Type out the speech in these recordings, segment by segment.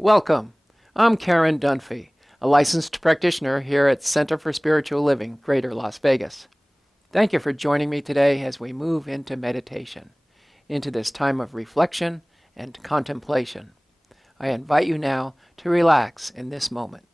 Welcome. I'm Karen Dunphy, a licensed practitioner here at Center for Spiritual Living, Greater Las Vegas. Thank you for joining me today as we move into meditation, into this time of reflection and contemplation. I invite you now to relax in this moment.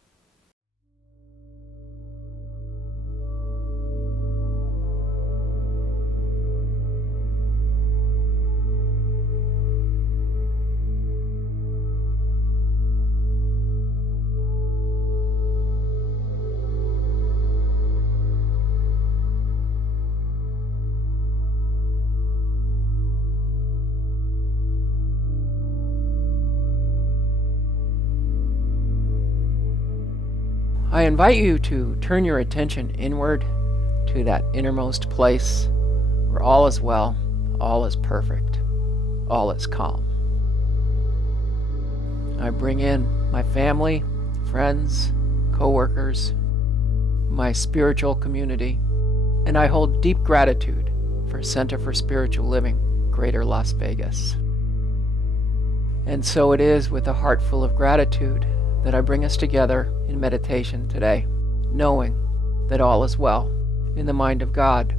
I invite you to turn your attention inward to that innermost place where all is well, all is perfect, all is calm. I bring in my family, friends, co-workers, my spiritual community, and I hold deep gratitude for Center for Spiritual Living, Greater Las Vegas. And so it is with a heart full of gratitude that I bring us together in meditation today, knowing that all is well in the mind of God.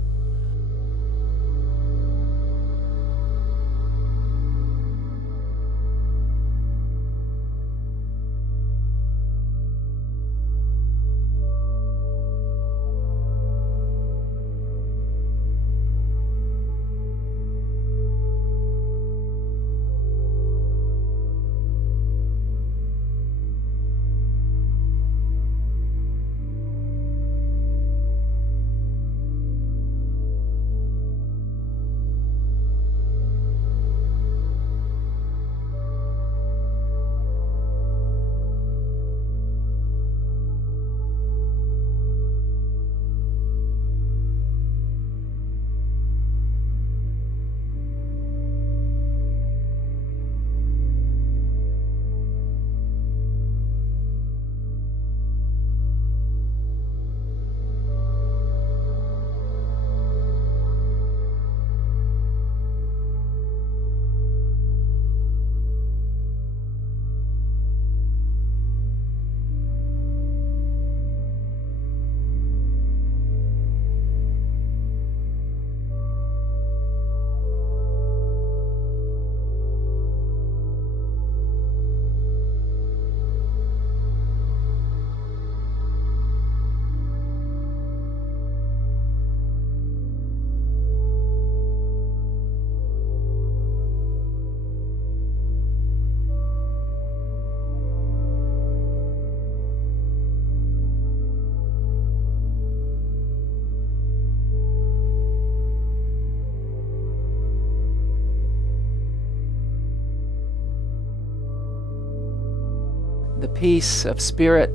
The peace of spirit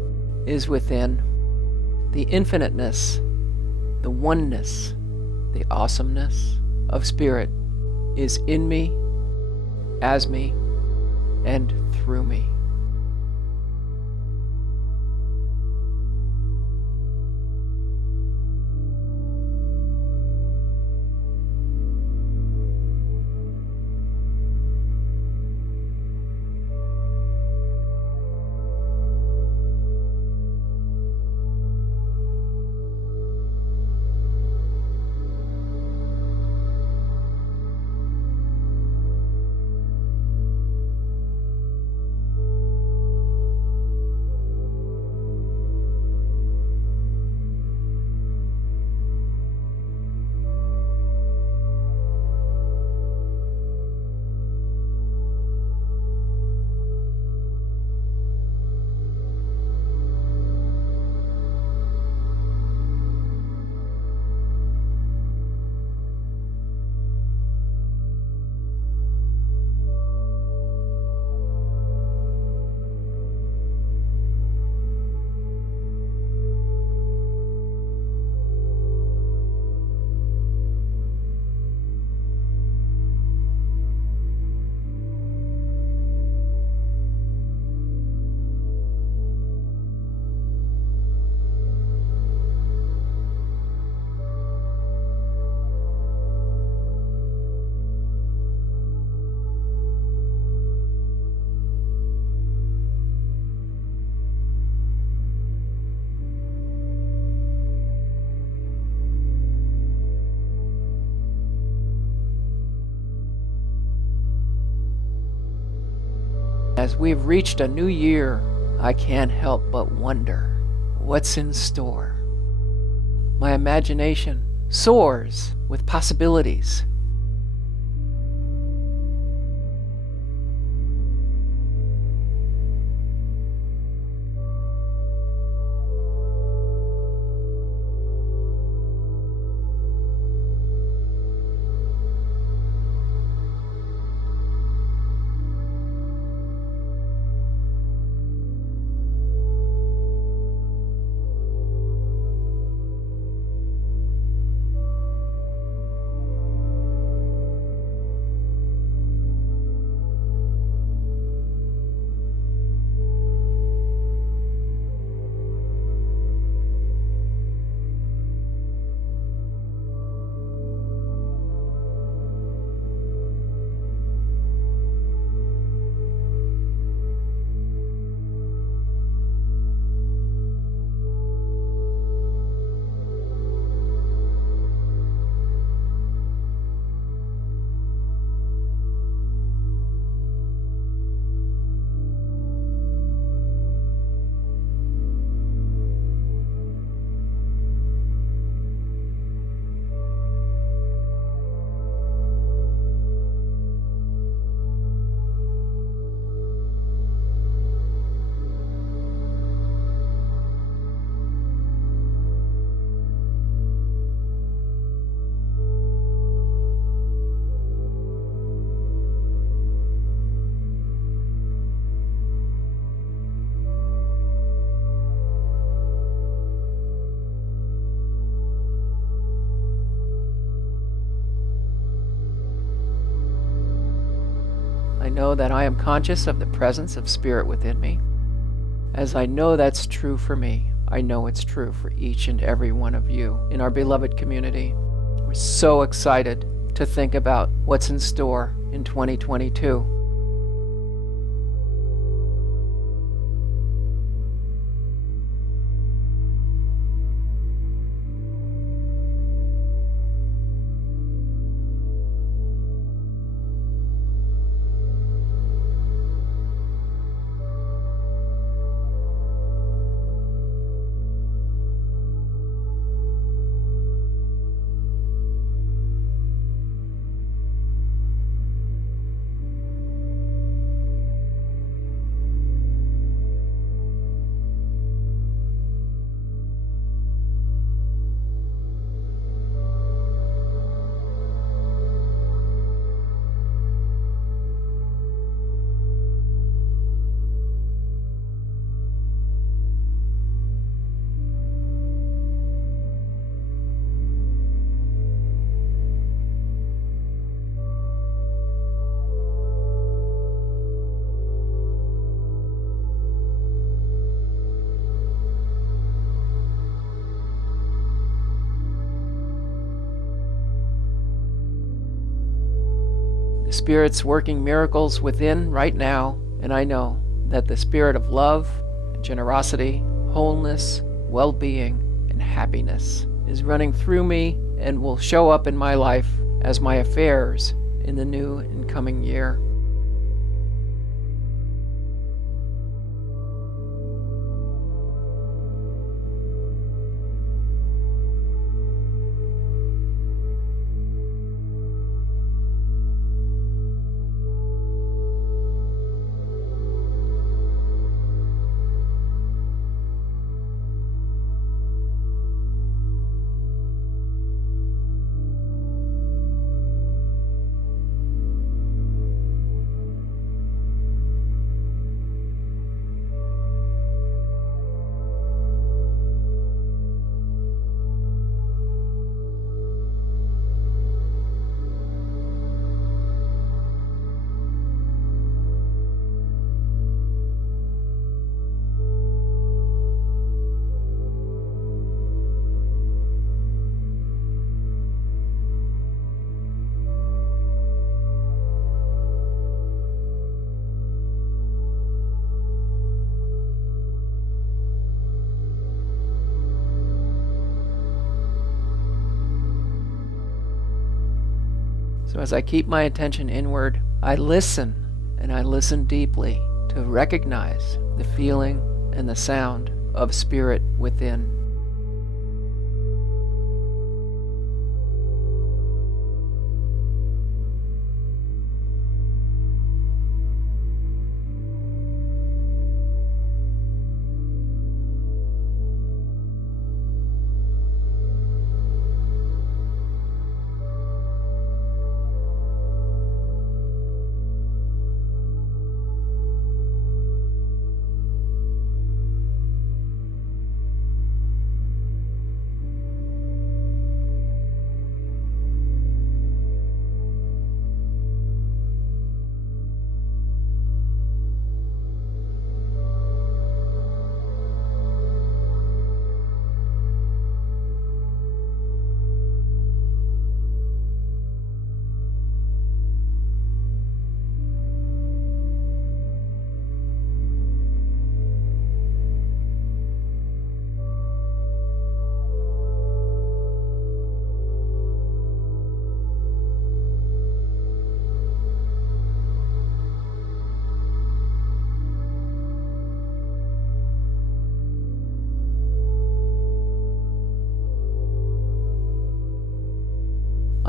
is within. The infiniteness, the oneness, the awesomeness of spirit is in me, as me, and through me. as we've reached a new year, I can't help but wonder what's in store. My imagination soars with possibilities. I know that I am conscious of the presence of Spirit within me. As I know that's true for me, I know it's true for each and every one of you in our beloved community. We're so excited to think about what's in store in 2022. The Spirit's working miracles within right now, and I know that the spirit of love, generosity, wholeness, well-being, and happiness is running through me and will show up in my life as my affairs in the new and coming year. So as I keep my attention inward, I listen, and I listen deeply to recognize the feeling and the sound of spirit within.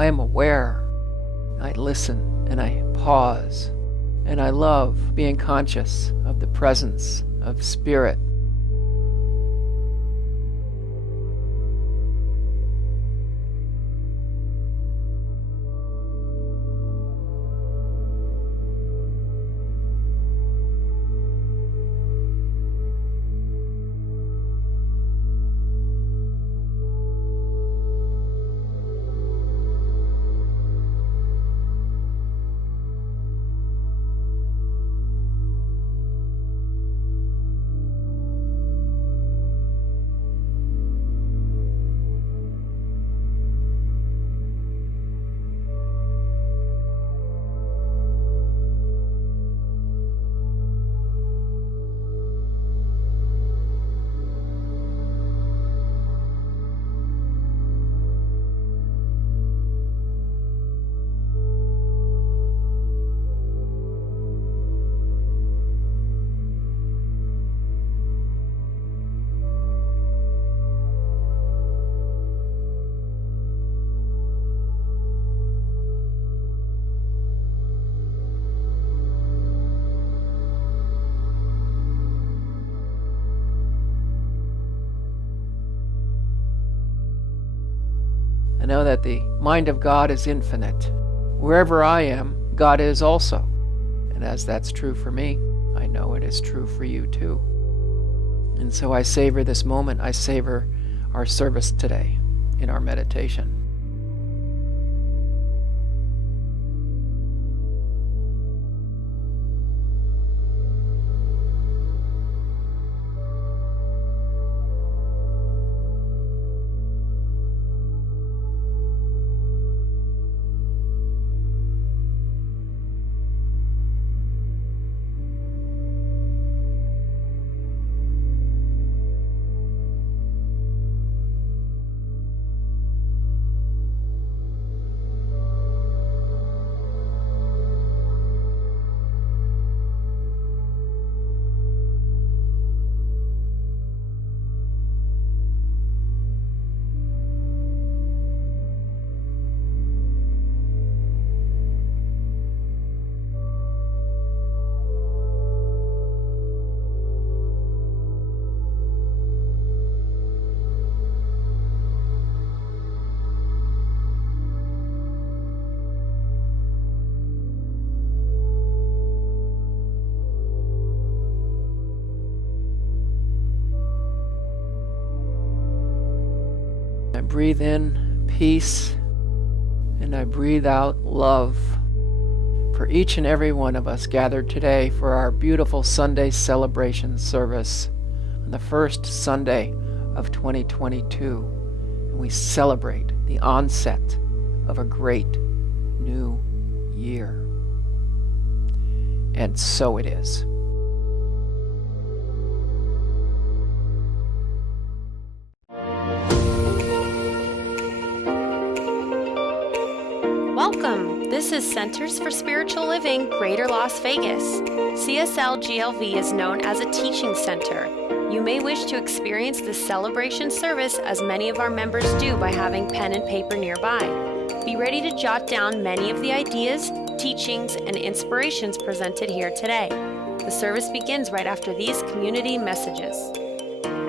I am aware. I listen and I pause. And I love being conscious of the presence of spirit. I know that the mind of God is infinite. Wherever I am, God is also. And as that's true for me, I know it is true for you too. And so I savor this moment. I savor our service today in our meditation. I breathe in peace and I breathe out love for each and every one of us gathered today for our beautiful Sunday celebration service on the first Sunday of 2022. And we celebrate the onset of a great new year. And so it is. Welcome. This is Centers for Spiritual Living, Greater Las Vegas. CSLGLV is known as a teaching center. You may wish to experience this celebration service as many of our members do by having pen and paper nearby. Be ready to jot down many of the ideas, teachings, and inspirations presented here today. The service begins right after these community messages.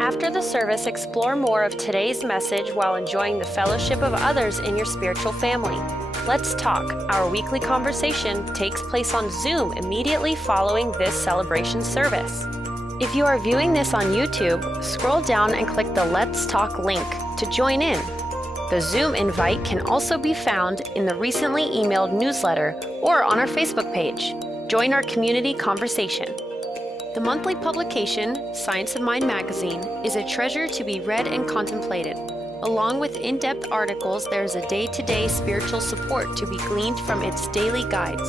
After the service, explore more of today's message while enjoying the fellowship of others in your spiritual family. Let's Talk, our weekly conversation, takes place on Zoom immediately following this celebration service. If you are viewing this on YouTube, scroll down and click the Let's Talk link to join in. The Zoom invite can also be found in the recently emailed newsletter or on our Facebook page. Join our community conversation. The monthly publication, Science of Mind magazine, is a treasure to be read and contemplated. Along with in-depth articles, there is a day-to-day spiritual support to be gleaned from its daily guides.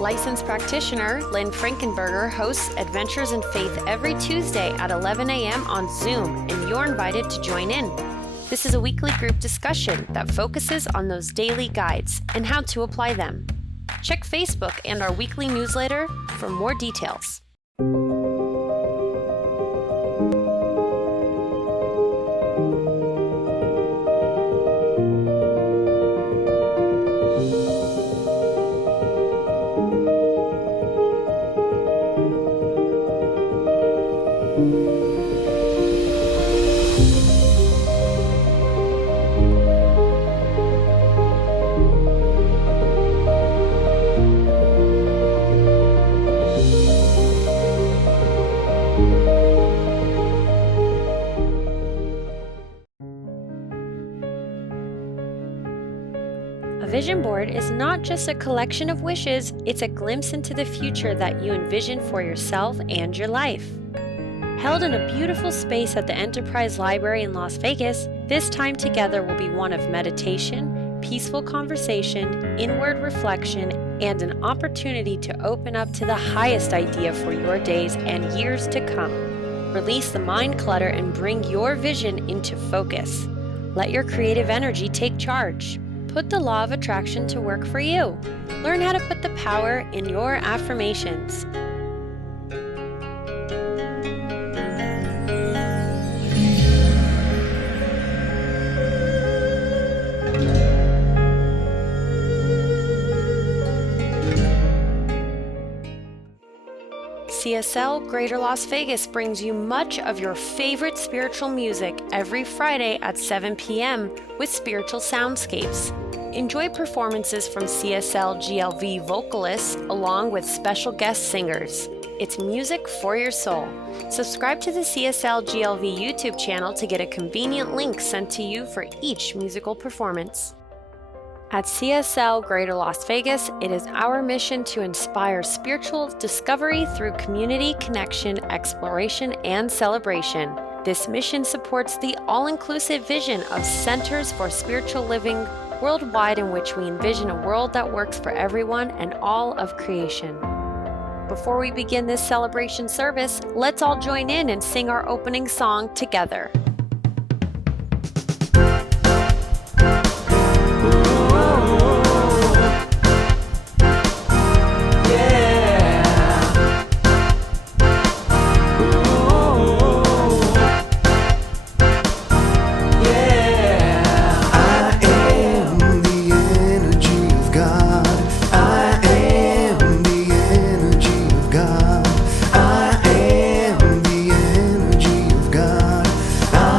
Licensed practitioner Lynn Frankenberger hosts Adventures in Faith every Tuesday at 11 a.m. on Zoom, and you're invited to join in. This is a weekly group discussion that focuses on those daily guides and how to apply them. Check Facebook and our weekly newsletter for more details. Vision board is not just a collection of wishes, it's a glimpse into the future that you envision for yourself and your life. Held in a beautiful space at the Enterprise Library in Las Vegas, this time together will be one of meditation, peaceful conversation, inward reflection, and an opportunity to open up to the highest idea for your days and years to come. Release the mind clutter and bring your vision into focus. Let your creative energy take charge. Put the law of attraction to work for you. Learn how to put the power in your affirmations. CSL Greater Las Vegas brings you much of your favorite spiritual music every Friday at 7 p.m. with spiritual soundscapes. Enjoy performances from CSLGLV vocalists along with special guest singers. It's music for your soul. Subscribe to the CSLGLV YouTube channel to get a convenient link sent to you for each musical performance. At CSL Greater Las Vegas, it is our mission to inspire spiritual discovery through community connection, exploration, and celebration. This mission supports the all-inclusive vision of Centers for Spiritual Living worldwide, in which we envision a world that works for everyone and all of creation. Before we begin this celebration service, let's all join in and sing our opening song together. I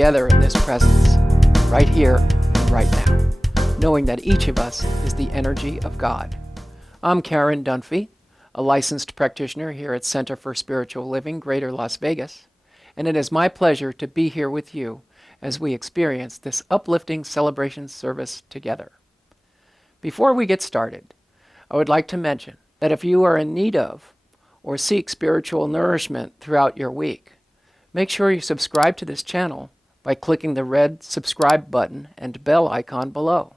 together in this presence, right here and right now, knowing that each of us is the energy of God. I'm Karen Dunphy, a licensed practitioner here at Center for Spiritual Living, Greater Las Vegas, and it is my pleasure to be here with you as we experience this uplifting celebration service together. Before we get started, I would like to mention that if you are in need of or seek spiritual nourishment throughout your week, make sure you subscribe to this channel by clicking the red subscribe button and bell icon below.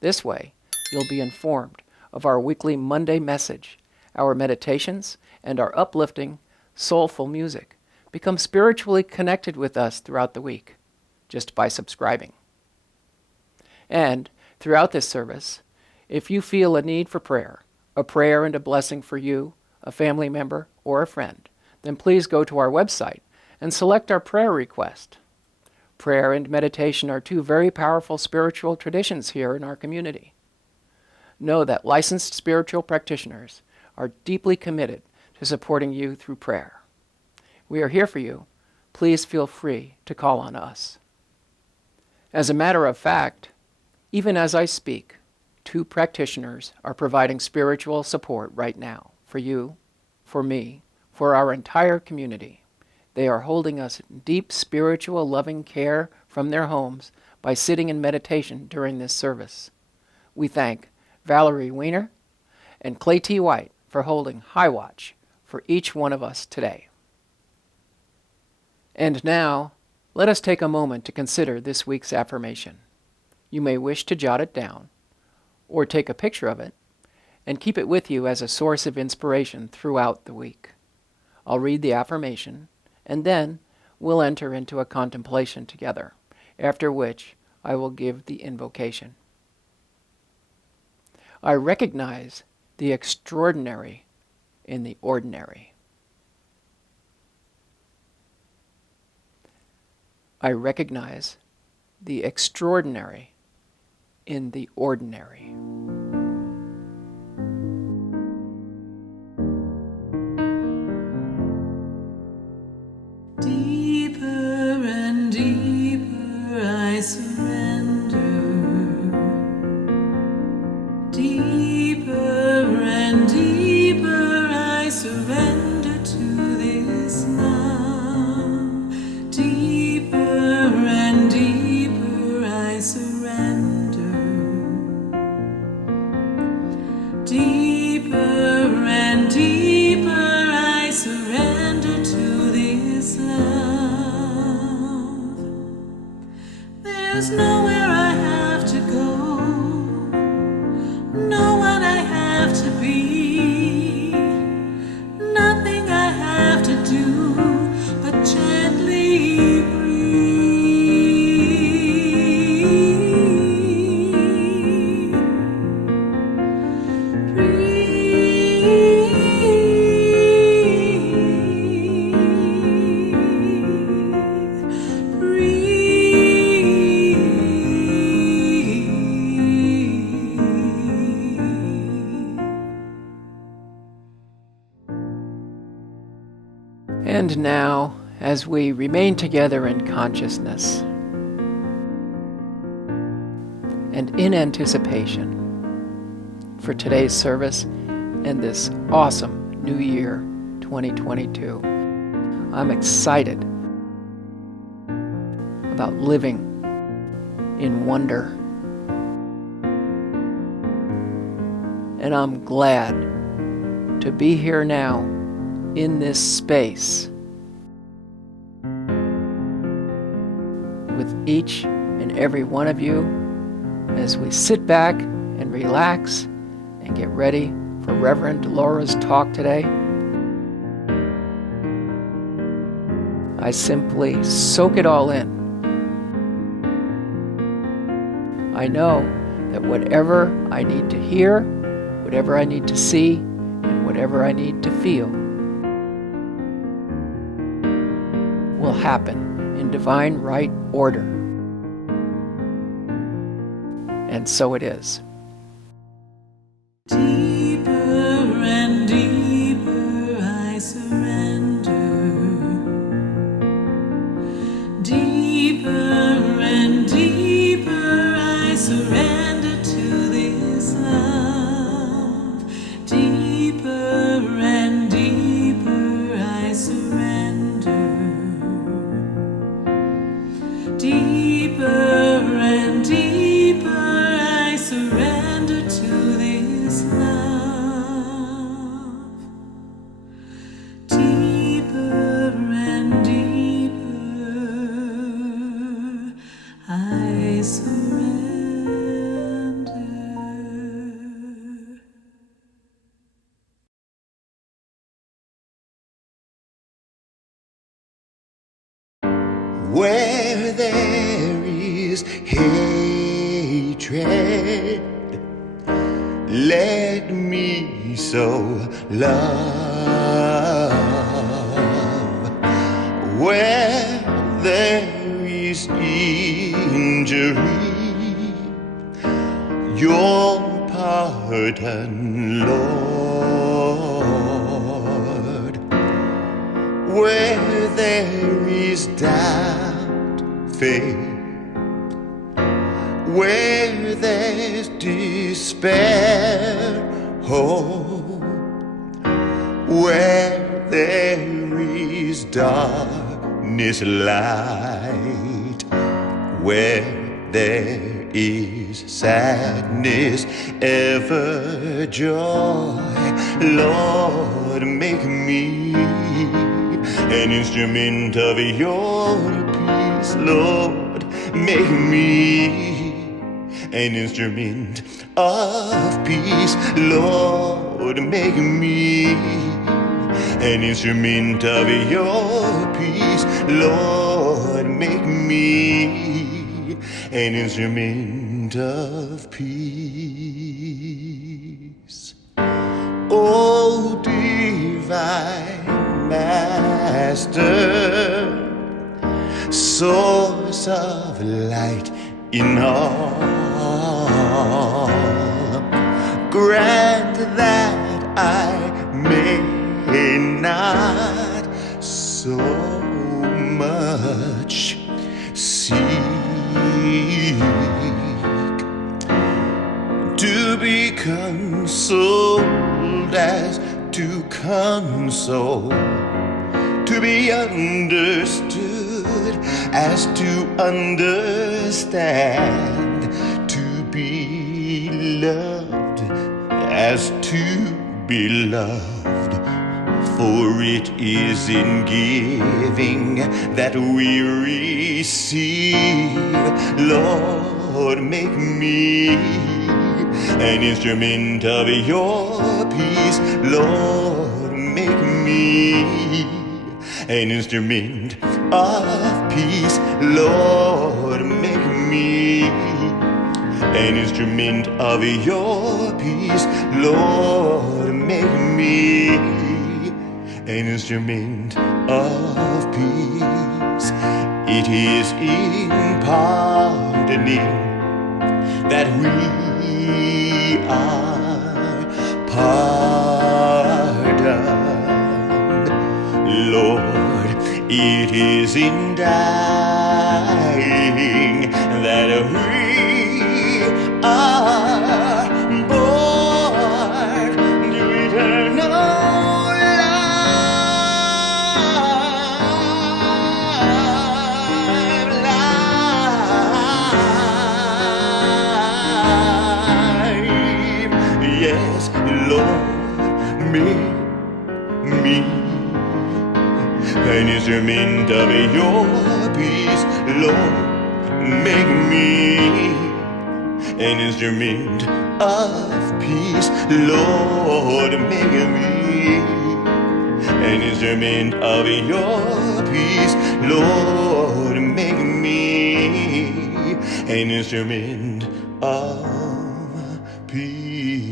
This way, you'll be informed of our weekly Monday message, our meditations, and our uplifting, soulful music. Become spiritually connected with us throughout the week just by subscribing. And throughout this service, if you feel a need for prayer, a prayer and a blessing for you, a family member, or a friend, then please go to our website and select our prayer request. Prayer and meditation are two very powerful spiritual traditions here in our community. Know that licensed spiritual practitioners are deeply committed to supporting you through prayer. We are here for you. Please feel free to call on us. As a matter of fact, even as I speak, 2 practitioners are providing spiritual support right now for you, for me, for our entire community. They are holding us in deep spiritual loving care from their homes by sitting in meditation during this service. We thank Valerie Weiner and Clay T. White for holding high watch for each one of us today. And now, let us take a moment to consider this week's affirmation. You may wish to jot it down or take a picture of it and keep it with you as a source of inspiration throughout the week. I'll read the affirmation and then we'll enter into a contemplation together, after which I will give the invocation. I recognize the extraordinary in the ordinary. I recognize the extraordinary in the ordinary. Deeper and deeper I surrender. Deeper and deeper I surrender to this love. Deeper and deeper I surrender. Deeper and deeper I surrender to this love. There's nowhere I have to go, no one I have to be, nothing I have to do but gently And now, as we remain together in consciousness and in anticipation for today's service and this awesome new year 2022, I'm excited about living in wonder. And I'm glad to be here now in this space with each and every one of you as we sit back and relax and get ready for Reverend Laura's talk today. I simply soak it all in. I know that whatever I need to hear, whatever I need to see, and whatever I need to feel will happen in divine right order. And so it is. Deeper and deeper I surrender. Deeper Deeper and deeper I surrender to this love. Deeper and deeper I surrender. Where there is hatred, let me sow love. Where there is injury, your pardon, Lord. Where there is doubt, faith. Where there's despair, hope. Where there is darkness, light. Where there is sadness, ever joy. Lord, make me an instrument of your peace. Lord, make me an instrument of peace. Lord, make me an instrument of your peace. Lord, make me an instrument of peace. Oh, divine Master, source of light in all, grant that I may not so much seek to be consoled as to console, to be understood as to understand, to be loved as to be loved. For it is in giving that we receive. Lord, make me an instrument of your peace. Lord, make me an instrument of peace. Lord, make me an instrument of your peace. Lord, make me an instrument of peace. It is in pardoning that we are pardoned. Lord, it is in dying that we are born to eternal life. Yes, Lord, make me an instrument of your peace. Lord, make me an instrument of peace. Lord, make me an instrument of your peace. Lord, make me an instrument of peace.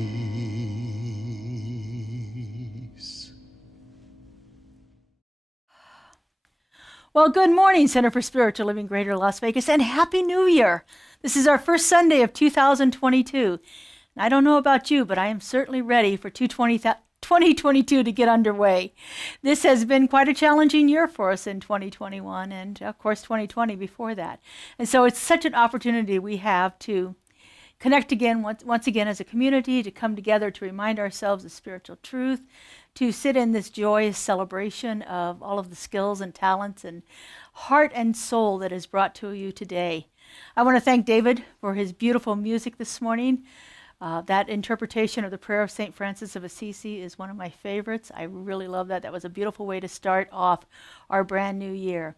Well, good morning, Center for Spiritual Living, Greater Las Vegas, and Happy New Year. This is our first Sunday of 2022. And I don't know about you, but I am certainly ready for 2022 to get underway. This has been quite a challenging year for us in 2021 and, of course, 2020 before that. And so it's such an opportunity we have to connect again, once again as a community, to come together to remind ourselves of spiritual truth, to sit in this joyous celebration of all of the skills and talents and heart and soul that is brought to you today. I want to thank David for his beautiful music this morning. That interpretation of the prayer of St. Francis of Assisi is one of my favorites. I really love that. That was a beautiful way to start off our brand new year.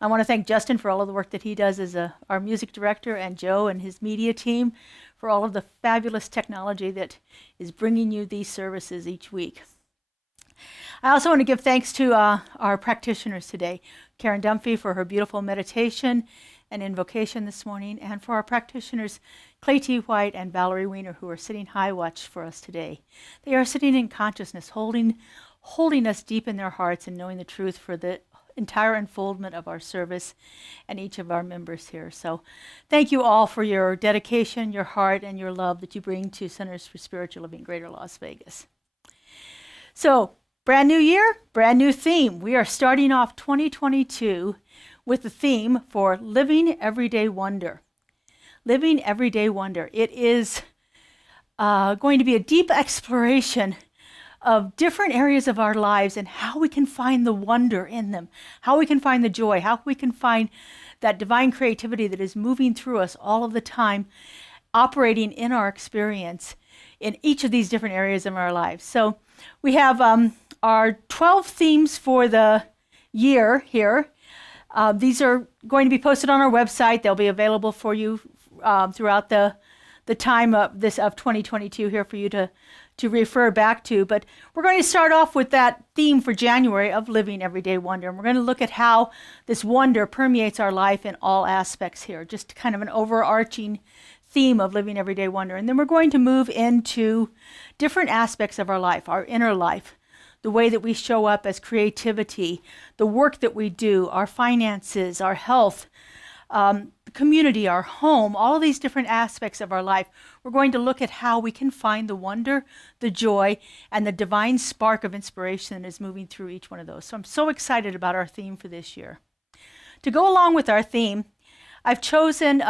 I want to thank Justin for all of the work that he does as our music director, and Joe and his media team for all of the fabulous technology that is bringing you these services each week. I also want to give thanks to our practitioners today, Karen Dunphy for her beautiful meditation and invocation this morning, and for our practitioners, Clay T. White and Valerie Weiner, who are sitting high watch for us today. They are sitting in consciousness, holding us deep in their hearts and knowing the truth for the entire unfoldment of our service and each of our members here. So thank you all for your dedication, your heart, and your love that you bring to Centers for Spiritual Living Greater Las Vegas. So, brand new year, brand new theme. We are starting off 2022 with the theme for Living Everyday Wonder. Living Everyday Wonder. It is going to be a deep exploration of different areas of our lives and how we can find the wonder in them, how we can find the joy, how we can find that divine creativity that is moving through us all of the time, operating in our experience in each of these different areas of our lives. So we have our 12 themes for the year here. These are going to be posted on our website. They'll be available for you throughout the time of 2022 here for you to refer back to. But we're going to start off with that theme for January of Living Everyday Wonder. And we're going to look at how this wonder permeates our life in all aspects here, just kind of an overarching theme of Living Everyday Wonder. And then we're going to move into different aspects of our life, our inner life, the way that we show up as creativity, the work that we do, our finances, our health, community, our home, all of these different aspects of our life. We're going to look at how we can find the wonder, the joy, and the divine spark of inspiration that is moving through each one of those. So I'm so excited about our theme for this year. To go along with our theme, I've chosen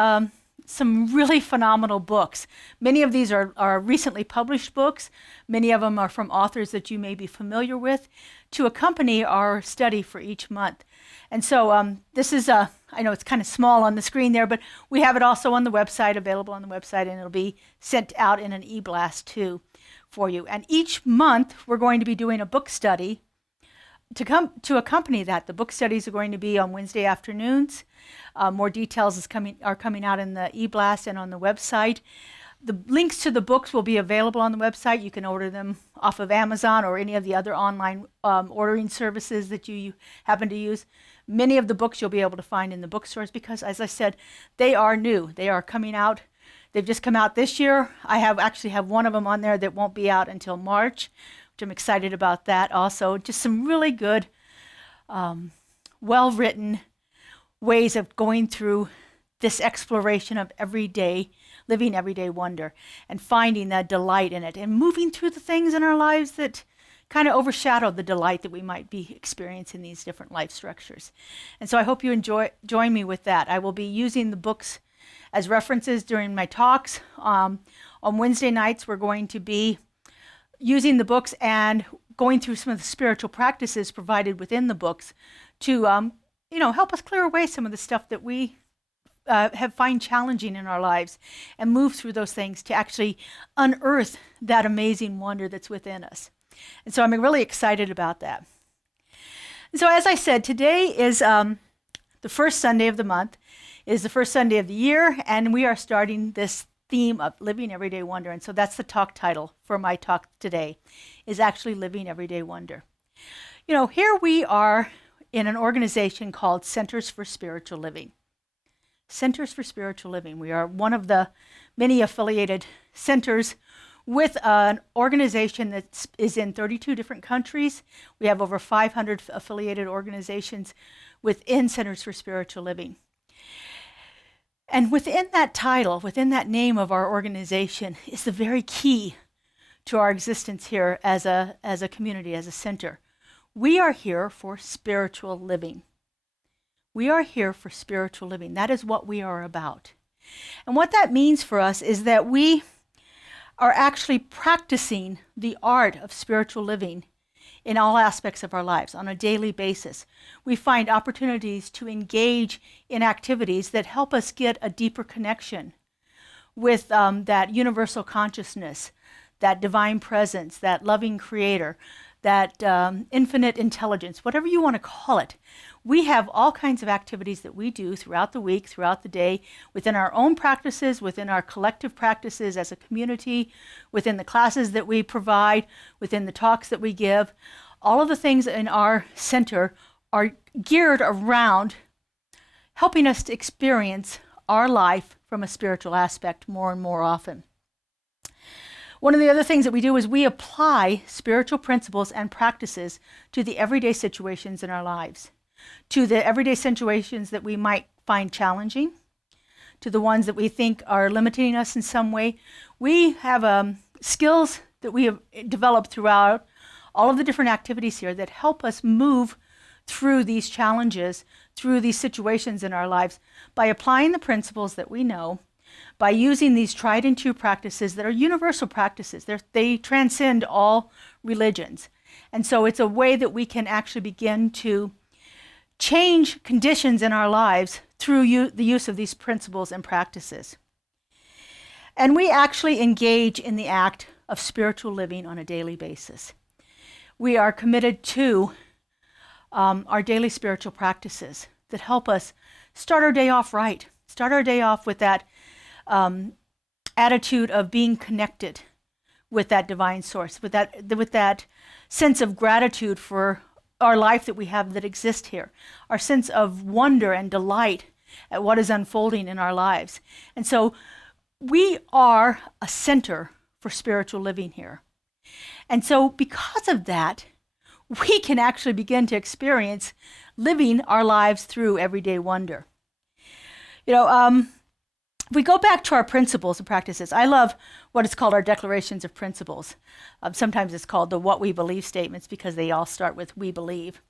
some really phenomenal books. Many of these are recently published books. Many of them are from authors that you may be familiar with to accompany our study for each month. And so this is, I know it's kind of small on the screen there, but we have it also on the website, available on the website, and it'll be sent out in an e-blast too for you. And each month we're going to be doing a book study to accompany that. The book studies are going to be on Wednesday afternoons. More details are coming out in the e-blast and on the website. The links to the books will be available on the website. You can order them off of Amazon or any of the other online ordering services that you happen to use. Many of the books you'll be able to find in the bookstores because, as I said, they are new. They are coming out. They've just come out this year. I actually have one of them on there that won't be out until March, which I'm excited about that also. Just some really good, well-written ways of going through this exploration of living everyday wonder and finding that delight in it and moving through the things in our lives that kind of overshadow the delight that we might be experiencing in these different life structures. And so I hope you join me with that. I will be using the books as references during my talks. On Wednesday nights, we're going to be using the books and going through some of the spiritual practices provided within the books to help us clear away some of the stuff that we find challenging in our lives and move through those things to actually unearth that amazing wonder that's within us. And so I'm really excited about that. And so as I said, today is the first Sunday of the month, is the first Sunday of the year, and we are starting this theme of Living Everyday Wonder. And so that's the talk title for my talk today, is actually Living Everyday Wonder. Here we are in an organization called Centers for Spiritual Living. Centers for Spiritual Living. We are one of the many affiliated centers with an organization that is in 32 different countries. We have over 500 affiliated organizations within Centers for Spiritual Living. And within that title, within that name of our organization, is the very key to our existence here as a community, as a center. We are here for spiritual living. We are here for spiritual living. That is what we are about. And what that means for us is that we are actually practicing the art of spiritual living in all aspects of our lives on a daily basis. We find opportunities to engage in activities that help us get a deeper connection with that universal consciousness, that divine presence, that loving creator, that infinite intelligence, whatever you want to call it. We have all kinds of activities that we do throughout the week, throughout the day, within our own practices, within our collective practices as a community, within the classes that we provide, within the talks that we give. All of the things in our center are geared around helping us to experience our life from a spiritual aspect more and more often. One of the other things that we do is we apply spiritual principles and practices to the everyday situations in our lives, to the everyday situations that we might find challenging, to the ones that we think are limiting us in some way. We have skills that we have developed throughout all of the different activities here that help us move through these challenges, through these situations in our lives by applying the principles that we know, by using these tried and true practices that are universal practices. They transcend all religions. And so it's a way that we can actually begin to change conditions in our lives through the use of these principles and practices. And we actually engage in the act of spiritual living on a daily basis. We are committed to our daily spiritual practices that help us start our day off right, start our day off with that attitude of being connected with that divine source, with that sense of gratitude for our life that we have that exists here, our sense of wonder and delight at what is unfolding in our lives. And so we are a center for spiritual living here. And so because of that, we can actually begin to experience living our lives through everyday wonder. We go back to our principles and practices. I love what is called our declarations of principles. Sometimes it's called the what we believe statements because they all start with we believe.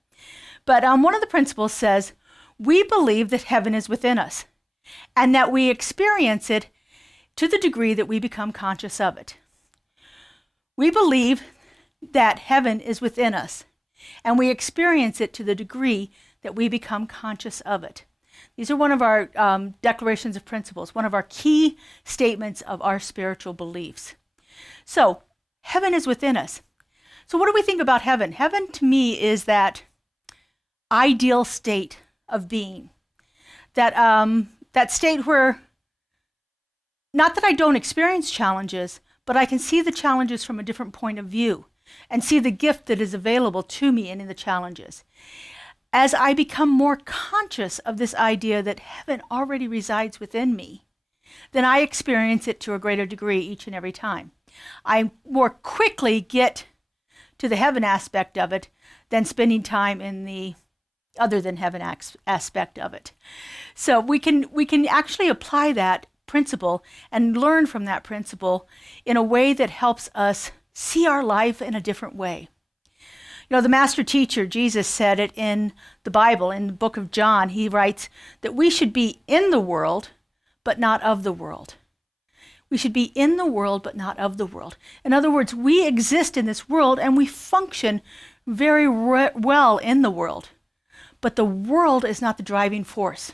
But one of the principles says, we believe that heaven is within us and that we experience it to the degree that we become conscious of it. We believe that heaven is within us and we experience it to the degree that we become conscious of it. These are one of our declarations of principles, one of our key statements of our spiritual beliefs. So, heaven is within us. So what do we think about heaven? Heaven to me is that ideal state of being. That state where, not that I don't experience challenges, but I can see the challenges from a different point of view and see the gift that is available to me in the challenges. As I become more conscious of this idea that heaven already resides within me, then I experience it to a greater degree each and every time. I more quickly get to the heaven aspect of it than spending time in the other than heaven aspect of it. So we can actually apply that principle and learn from that principle in a way that helps us see our life in a different way. The master teacher, Jesus, said it in the Bible, in the book of John. He writes that we should be in the world, but not of the world. We should be in the world, but not of the world. In other words, we exist in this world and we function very well in the world. But the world is not the driving force.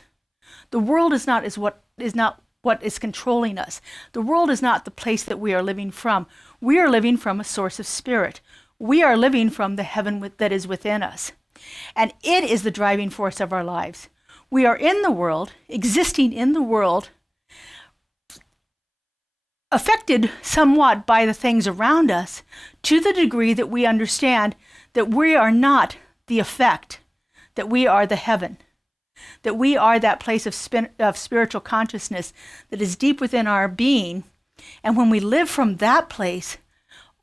The world is not what is controlling us. The world is not the place that we are living from. We are living from a source of spirit. We are living from the heaven that is within us. And it is the driving force of our lives. We are in the world, existing in the world, affected somewhat by the things around us to the degree that we understand that we are not the effect, that we are the heaven, that we are that place of spiritual consciousness that is deep within our being. And when we live from that place,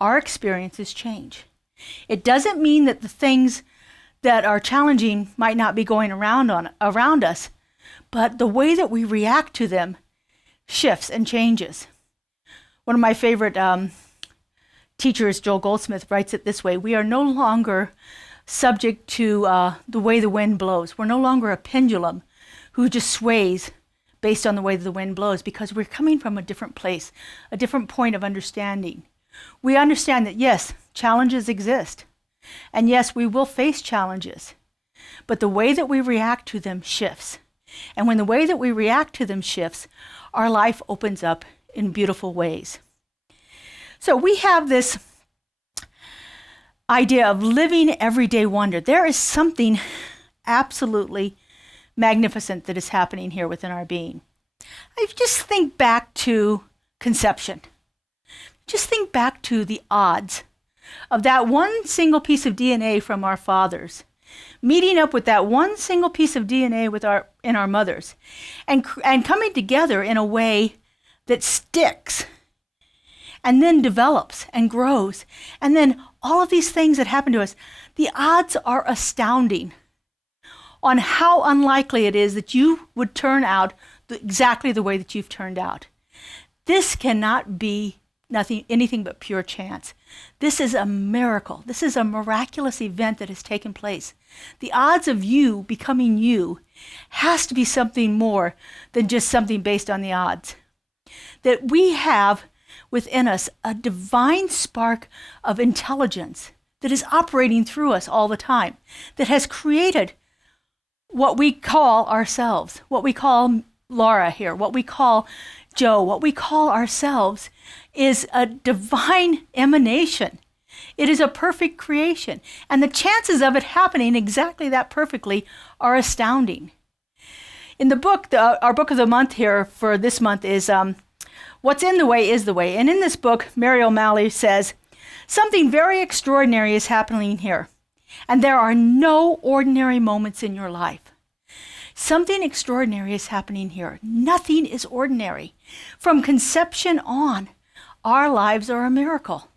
our experiences change. It doesn't mean that the things that are challenging might not be going around us, but the way that we react to them shifts and changes. One of my favorite teachers, Joel Goldsmith, writes it this way: we are no longer subject to the way the wind blows. We're no longer a pendulum who just sways based on the way the wind blows, because we're coming from a different place, a different point of understanding. We understand that, yes, challenges exist. And yes, we will face challenges. But the way that we react to them shifts. And when the way that we react to them shifts, our life opens up in beautiful ways. So we have this idea of living everyday wonder. There is something absolutely magnificent that is happening here within our being. I just think back to conception. Just think back to the odds of that one single piece of DNA from our fathers meeting up with that one single piece of DNA in our mothers and coming together in a way that sticks and then develops and grows. And then all of these things that happen to us, the odds are astounding on how unlikely it is that you would turn out exactly the way that you've turned out. This cannot be anything but pure chance. This is a miracle. This is a miraculous event that has taken place. The odds of you becoming you has to be something more than just something based on the odds. That we have within us a divine spark of intelligence that is operating through us all the time, that has created what we call ourselves, what we call Laura here, what we call Joe, what we call ourselves is a divine emanation. It is a perfect creation. And the chances of it happening exactly that perfectly are astounding. In the book, our book of the month here for this month is What's in the Way is the Way. And in this book, Mary O'Malley says, something very extraordinary is happening here. And there are no ordinary moments in your life. Something extraordinary is happening here. Nothing is ordinary. From conception on, our lives are a miracle.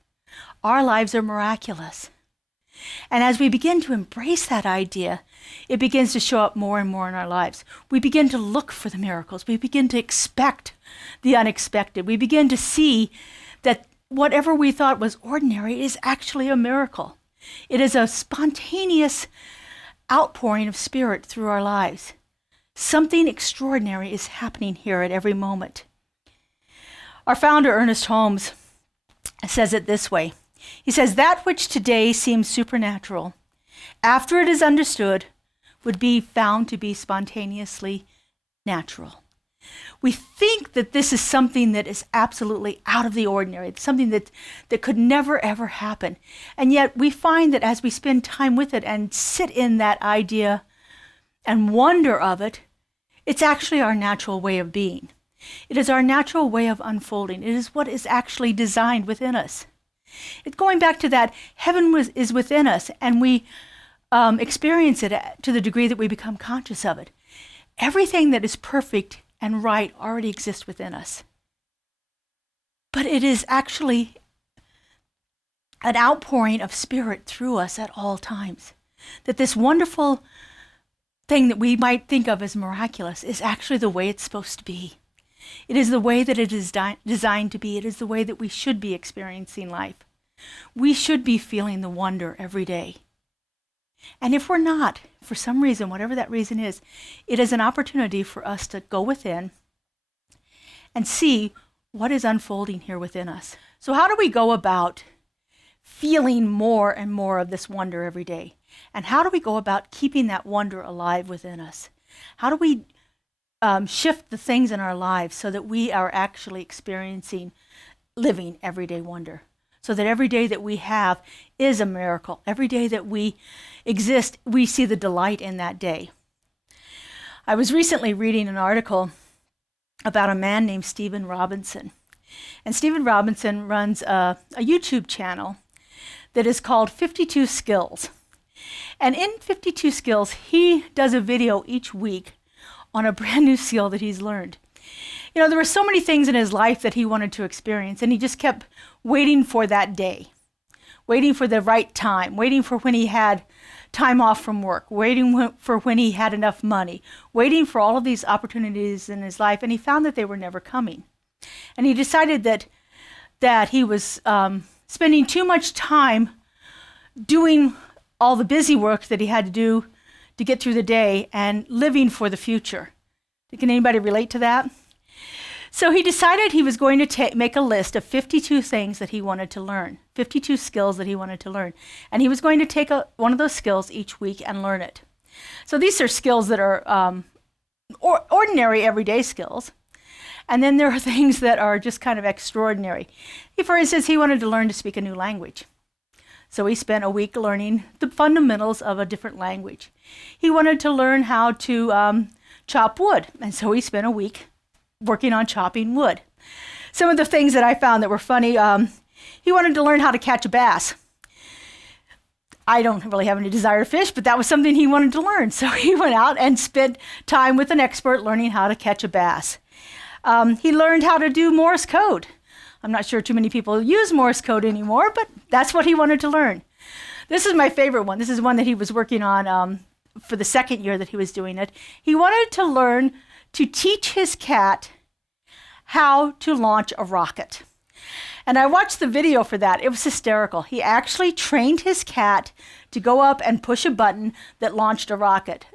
Our lives are miraculous. And as we begin to embrace that idea, it begins to show up more and more in our lives. We begin to look for the miracles. We begin to expect the unexpected. We begin to see that whatever we thought was ordinary is actually a miracle. It is a spontaneous outpouring of spirit through our lives. Something extraordinary is happening here at every moment. Our founder, Ernest Holmes, says it this way. He says, that which today seems supernatural, after it is understood, would be found to be spontaneously natural. We think that this is something that is absolutely out of the ordinary. It's something that could never, ever happen. And yet we find that as we spend time with it and sit in that idea and wonder of it, it's actually our natural way of being. It is our natural way of unfolding. It is what is actually designed within us. It's going back to that heaven is within us, and we experience it to the degree that we become conscious of it. Everything that is perfect and right already exists within us. But it is actually an outpouring of spirit through us at all times. That this wonderful thing that we might think of as miraculous is actually the way it's supposed to be. It is the way that it is designed to be. It is the way that we should be experiencing life. We should be feeling the wonder every day. And if we're not, for some reason, whatever that reason is, it is an opportunity for us to go within and see what is unfolding here within us. So how do we go about feeling more and more of this wonder every day? And how do we go about keeping that wonder alive within us? How do we shift the things in our lives so that we are actually experiencing living everyday wonder? So that every day that we have is a miracle. Every day that we exist, we see the delight in that day. I was recently reading an article about a man named Stephen Robinson. And Stephen Robinson runs a YouTube channel that is called 52 Skills. And in 52 Skills, he does a video each week on a brand new skill that he's learned. You know, there were so many things in his life that he wanted to experience, and he just kept waiting for that day, waiting for the right time, waiting for when he had time off from work, waiting for when he had enough money, waiting for all of these opportunities in his life, and he found that they were never coming. And he decided that he was spending too much time doing all the busy work that he had to do to get through the day and living for the future, Can anybody relate to that? So he decided he was going to make a list of 52 things that he wanted to learn, 52 skills that he wanted to learn. And he was going to take one of those skills each week and learn it. So these are skills that are ordinary, everyday skills. And then there are things that are just kind of extraordinary. For instance, he wanted to learn to speak a new language. So he spent a week learning the fundamentals of a different language. He wanted to learn how to chop wood. And so he spent a week working on chopping wood. Some of the things that I found that were funny, he wanted to learn how to catch a bass. I don't really have any desire to fish, but that was something he wanted to learn. So he went out and spent time with an expert learning how to catch a bass. He learned how to do Morse code. I'm not sure too many people use Morse code anymore, but that's what he wanted to learn. This is my favorite one. This is one that he was working on for the second year that he was doing it. He wanted to learn to teach his cat how to launch a rocket. And I watched the video for that. It was hysterical. He actually trained his cat to go up and push a button that launched a rocket.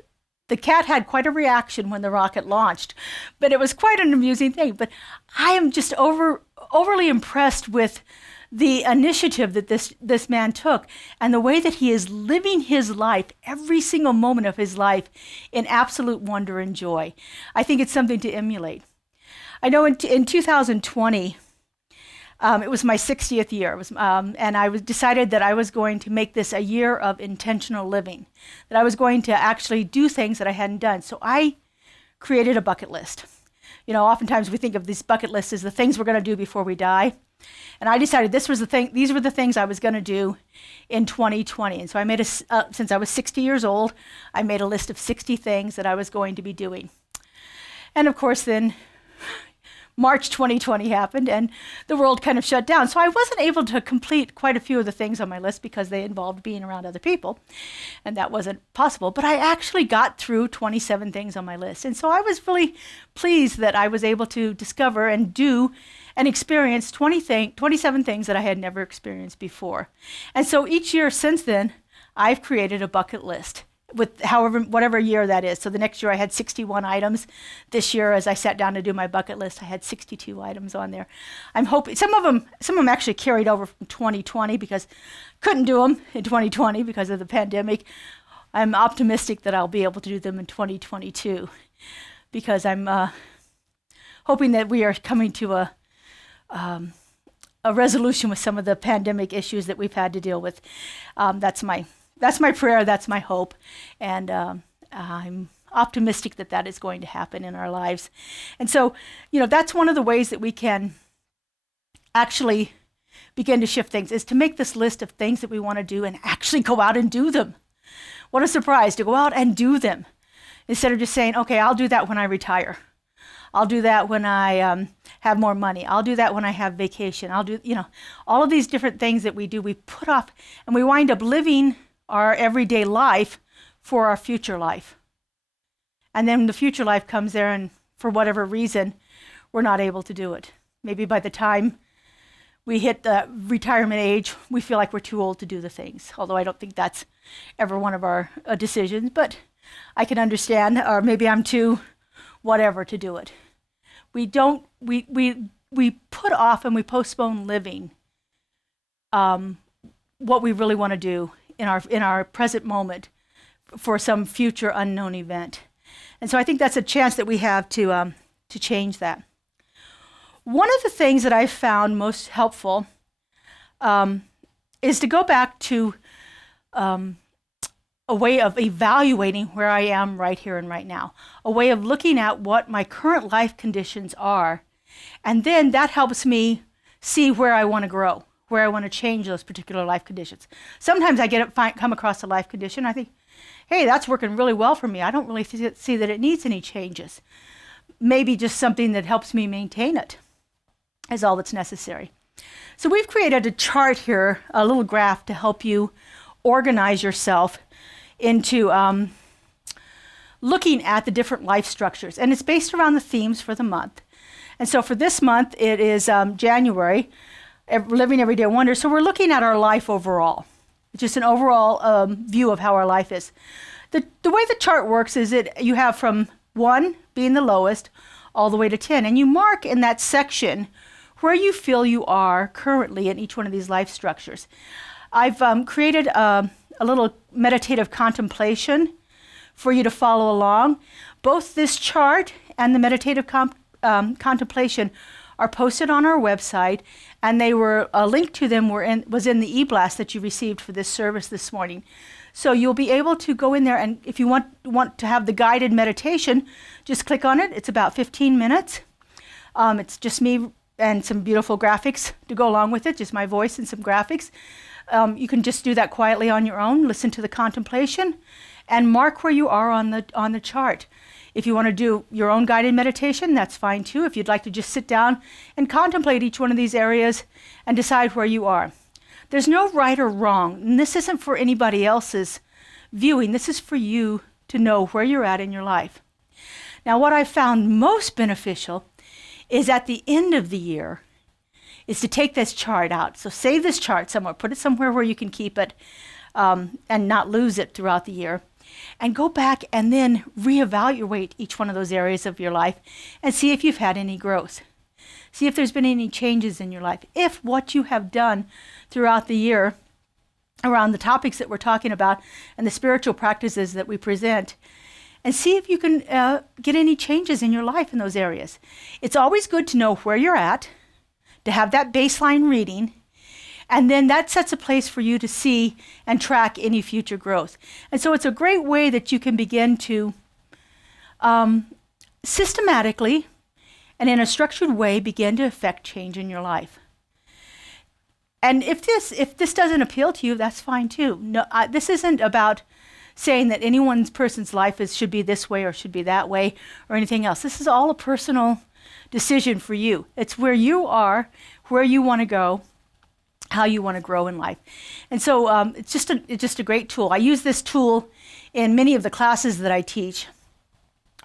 The cat had quite a reaction when the rocket launched, but it was quite an amusing thing. But I am just overly impressed with the initiative that this man took and the way that he is living his life, every single moment of his life, in absolute wonder and joy. I think it's something to emulate. I know in 2020, it was my 60th year, and I decided that I was going to make this a year of intentional living, that I was going to actually do things that I hadn't done. So I created a bucket list. You know, oftentimes we think of these bucket lists as the things we're going to do before we die. And I decided these were the things I was going to do in 2020. And so I made since I was 60 years old, I made a list of 60 things that I was going to be doing. And of course, then March 2020 happened and the world kind of shut down. So I wasn't able to complete quite a few of the things on my list because they involved being around other people, and that wasn't possible. But I actually got through 27 things on my list. And so I was really pleased that I was able to discover and do and experience 27 things that I had never experienced before. And so each year since then, I've created a bucket list with whatever year that is. So the next year I had 61 items. This year, as I sat down to do my bucket list, I had 62 items on there. I'm hoping some of them actually carried over from 2020 because couldn't do them in 2020 because of the pandemic. I'm optimistic that I'll be able to do them in 2022 because I'm hoping that we are coming to a resolution with some of the pandemic issues that we've had to deal with. That's my prayer, that's my hope, and I'm optimistic that that is going to happen in our lives. And so, that's one of the ways that we can actually begin to shift things, is to make this list of things that we want to do and actually go out and do them. What a surprise, to go out and do them, instead of just saying, okay, I'll do that when I retire. I'll do that when I have more money. I'll do that when I have vacation. I'll do, all of these different things that we do, we put off, and we wind up living our everyday life for our future life. And then the future life comes there, and for whatever reason, we're not able to do it. Maybe by the time we hit the retirement age, we feel like we're too old to do the things. Although I don't think that's ever one of our decisions, but I can understand, or maybe I'm too whatever to do it. We put off and we postpone living what we really want to do in our present moment for some future unknown event. And so I think that's a chance that we have to change that. One of the things that I've found most helpful is to go back to a way of evaluating where I am right here and right now, a way of looking at what my current life conditions are, and then that helps me see where I want to grow, where I want to change those particular life conditions. Sometimes I come across a life condition, I think, hey, that's working really well for me. I don't really see that it needs any changes. Maybe just something that helps me maintain it is all that's necessary. So we've created a chart here, a little graph to help you organize yourself into looking at the different life structures. And it's based around the themes for the month. And so for this month, it is January, Living Everyday Wonder. So we're looking at our life overall, just an overall view of how our life is. The way the chart works is you have from 1 being the lowest, all the way to 10. And you mark in that section where you feel you are currently in each one of these life structures. I've created a little meditative contemplation for you to follow along. Both this chart and the meditative contemplation are posted on our website, and they were a link to them was in the e-blast that you received for this service this morning. So you'll be able to go in there, and if you want to have the guided meditation, just click on it. It's about 15 minutes. It's just me and some beautiful graphics to go along with it, just my voice and some graphics. You can just do that quietly on your own, listen to the contemplation, and mark where you are on the chart. If you want to do your own guided meditation, that's fine too. If you'd like to just sit down and contemplate each one of these areas and decide where you are. There's no right or wrong, and this isn't for anybody else's viewing. This is for you to know where you're at in your life. Now, what I found most beneficial is at the end of the year is to take this chart out. So save this chart somewhere, put it somewhere where you can keep it and not lose it throughout the year. And go back and then reevaluate each one of those areas of your life and see if you've had any growth. See if there's been any changes in your life. If what you have done throughout the year around the topics that we're talking about and the spiritual practices that we present, and see if you can get any changes in your life in those areas. It's always good to know where you're at, to have that baseline reading, and then that sets a place for you to see and track any future growth. And so it's a great way that you can begin to systematically and in a structured way begin to affect change in your life. And if this doesn't appeal to you, that's fine too. No, this isn't about saying that person's life should be this way or should be that way or anything else. This is all a personal decision for you. It's where you are, where you want to go, how you want to grow in life. And so it's just a great tool. I use this tool in many of the classes that I teach,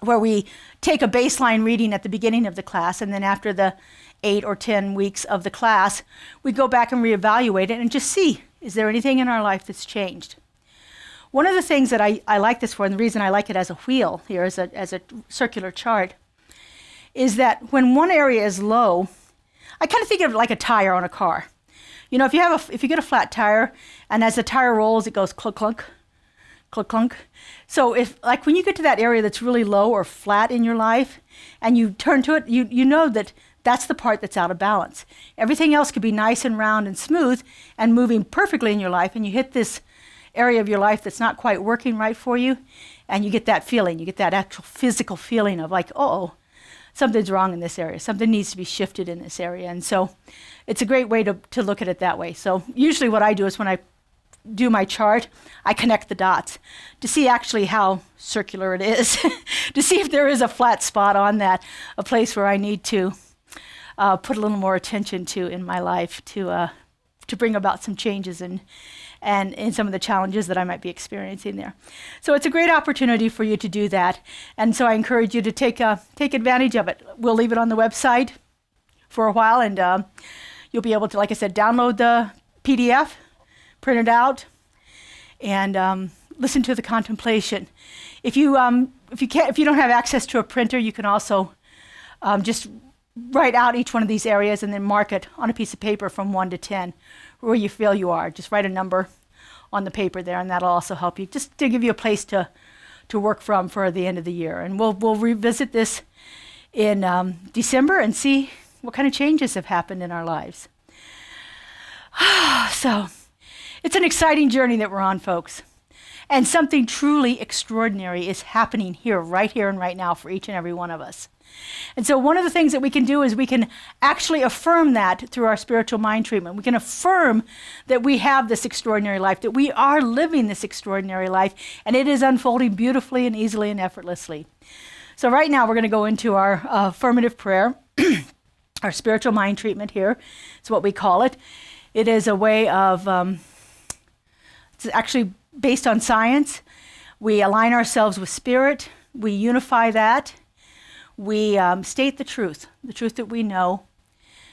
where we take a baseline reading at the beginning of the class, and then after the 8 or 10 weeks of the class, we go back and reevaluate it and just see, is there anything in our life that's changed? One of the things that I like this for, and the reason I like it as a wheel here, as a circular chart, is that when one area is low, I kind of think of it like a tire on a car. You know, if you get a flat tire, and as the tire rolls, it goes clunk, clunk, clunk, clunk. So when you get to that area that's really low or flat in your life, and you turn to it, you know that that's the part that's out of balance. Everything else could be nice and round and smooth and moving perfectly in your life, and you hit this area of your life that's not quite working right for you, and you get that feeling, you get that actual physical feeling of like, oh, something's wrong in this area, something needs to be shifted in this area. And so it's a great way to look at it that way. So usually what I do is when I do my chart, I connect the dots to see actually how circular it is, to see if there is a flat spot on that, a place where I need to put a little more attention to in my life to bring about some changes and in some of the challenges that I might be experiencing there. So it's a great opportunity for you to do that. And so I encourage you to take advantage of it. We'll leave it on the website for a while, and you'll be able to, like I said, download the PDF, print it out, and listen to the contemplation. If you don't have access to a printer, you can also just write out each one of these areas and then mark it on a piece of paper from 1 to 10 where you feel you are. Just write a number on the paper there, and that'll also help you, just to give you a place to work from for the end of the year. And we'll revisit this in December and see what kind of changes have happened in our lives. So it's an exciting journey that we're on, folks. And something truly extraordinary is happening right here and right now for each and every one of us. And so one of the things that we can do is we can actually affirm that through our spiritual mind treatment. We can affirm that we have this extraordinary life, that we are living this extraordinary life, and it is unfolding beautifully and easily and effortlessly. So right now we're going to go into our affirmative prayer, our spiritual mind treatment here. It's what we call it. It is a way of, it's actually based on science. We align ourselves with spirit. We unify that. We state the truth that we know.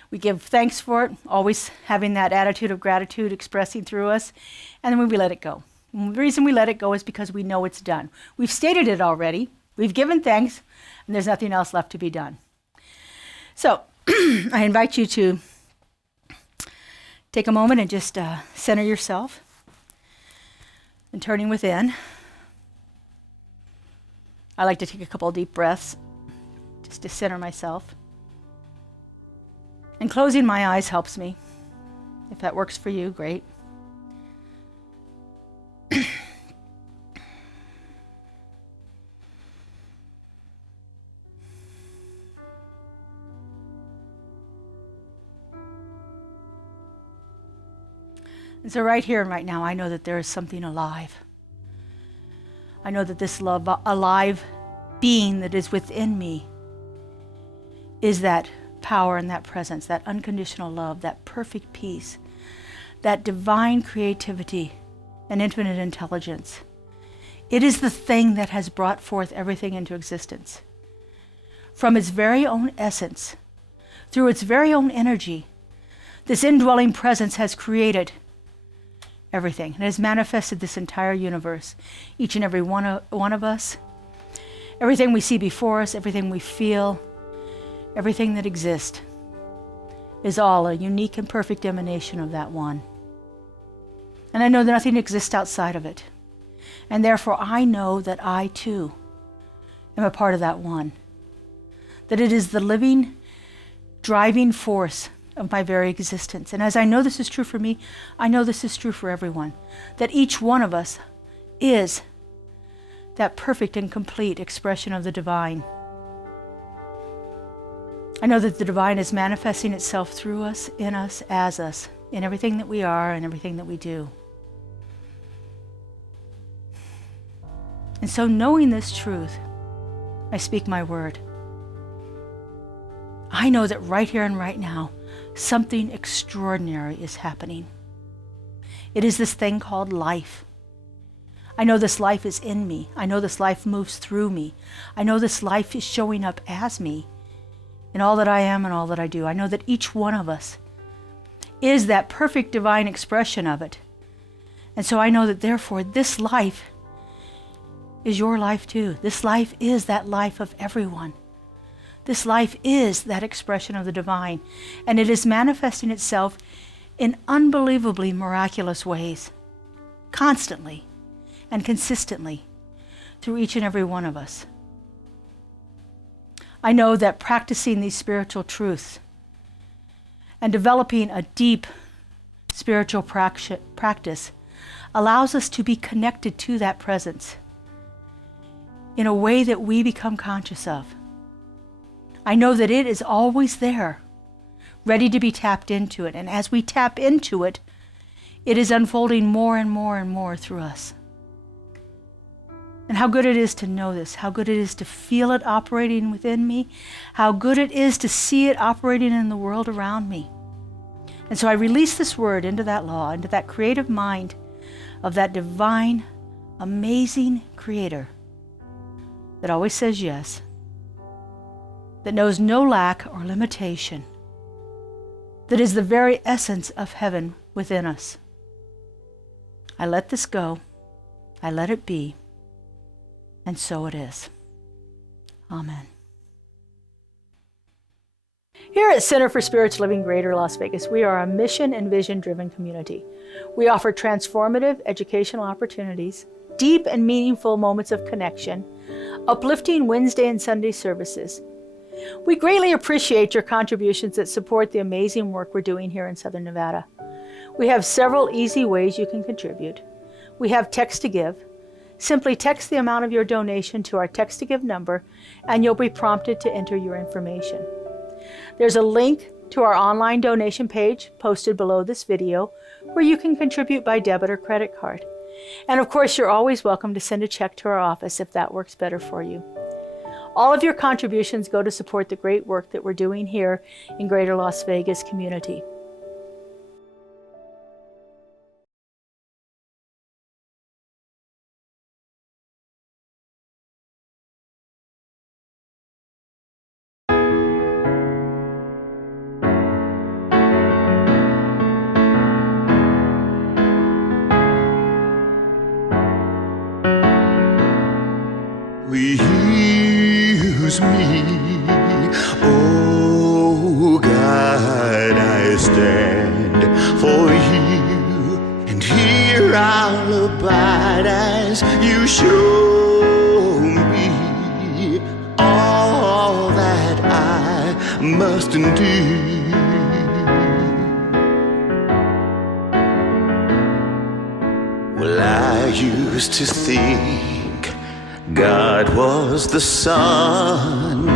We give thanks for it, always having that attitude of gratitude expressing through us, and then we let it go. And the reason we let it go is because we know it's done. We've stated it already, We've given thanks, and there's nothing else left to be done. So I invite you to take a moment and just center yourself and turning within. I like to take a couple of deep breaths just to center myself. And closing my eyes helps me. If that works for you, great. And so right here and right now, I know that there is something alive. I know that this love, alive being that is within me is that power and that presence, that unconditional love, that perfect peace, that divine creativity and infinite intelligence. It is the thing that has brought forth everything into existence. From its very own essence, through its very own energy, this indwelling presence has created everything. It has manifested this entire universe, each and every one of us, everything we see before us, everything we feel, everything that exists is all a unique and perfect emanation of that one. And I know that nothing exists outside of it. And therefore I know that I too am a part of that one. That it is the living, driving force of my very existence. And as I know this is true for me, I know this is true for everyone. That each one of us is that perfect and complete expression of the divine. I know that the divine is manifesting itself through us, in us, as us, in everything that we are and everything that we do. And so knowing this truth, I speak my word. I know that right here and right now, something extraordinary is happening. It is this thing called life. I know this life is in me. I know this life moves through me. I know this life is showing up as me in all that I am and all that I do. I know that each one of us is that perfect divine expression of it. And so I know that therefore this life is your life too. This life is that life of everyone. This life is that expression of the divine, and it is manifesting itself in unbelievably miraculous ways, constantly and consistently through each and every one of us. I know that practicing these spiritual truths and developing a deep spiritual practice allows us to be connected to that presence in a way that we become conscious of. I know that it is always there, ready to be tapped into it. And as we tap into it, it is unfolding more and more and more through us. And how good it is to know this, how good it is to feel it operating within me, how good it is to see it operating in the world around me. And so I release this word into that law, into that creative mind of that divine, amazing creator that always says yes, that knows no lack or limitation, that is the very essence of heaven within us. I let this go, I let it be, and so it is. Amen. Here at Center for Spiritual Living Greater Las Vegas, we are a mission and vision-driven community. We offer transformative educational opportunities, deep and meaningful moments of connection, uplifting Wednesday and Sunday services. We greatly appreciate your contributions that support the amazing work we're doing here in Southern Nevada. We have several easy ways you can contribute. We have text to give. Simply text the amount of your donation to our text to give number and you'll be prompted to enter your information. There's a link to our online donation page posted below this video where you can contribute by debit or credit card. And of course, you're always welcome to send a check to our office if that works better for you. All of your contributions go to support the great work that we're doing here in Greater Las Vegas community. We must do. Well, I used to think God was the sun,